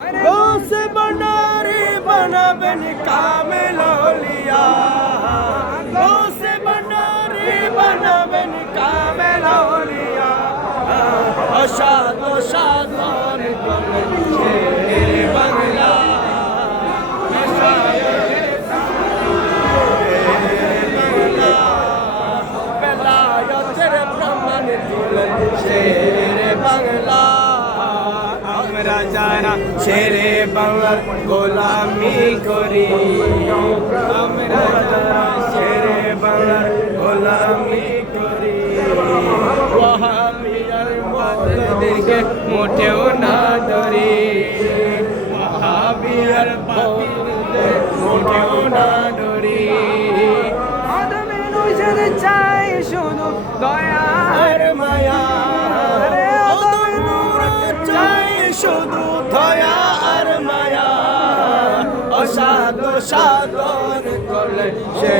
গৌসে বন্ডারি বানাবেন কামেল আউলিয়া, গৌসে বন্ডারি বানাবেন কামেল আউলিয়া। অসাধ সাধন করলেন শেরে বাংলা, বেলায়েতের প্রমাণ দিলেন শেরে বাংলা। আমরা যারা শেরে বাংলার গোলামি করি, আমরা যারা শেরে বাংলার গোলামি করি, ওয়াহাবিয়ার মুতাদিকে মোটেও না ধরি, ওয়াহাবিয়ার বাতিলদের মোটেও না ধরি। আদমে নূর চাই শুধু দয়া আর মায়া, আদমে নূর চাই শুধু দয়া আর মায়া। অসাধ সাধন করলেন সে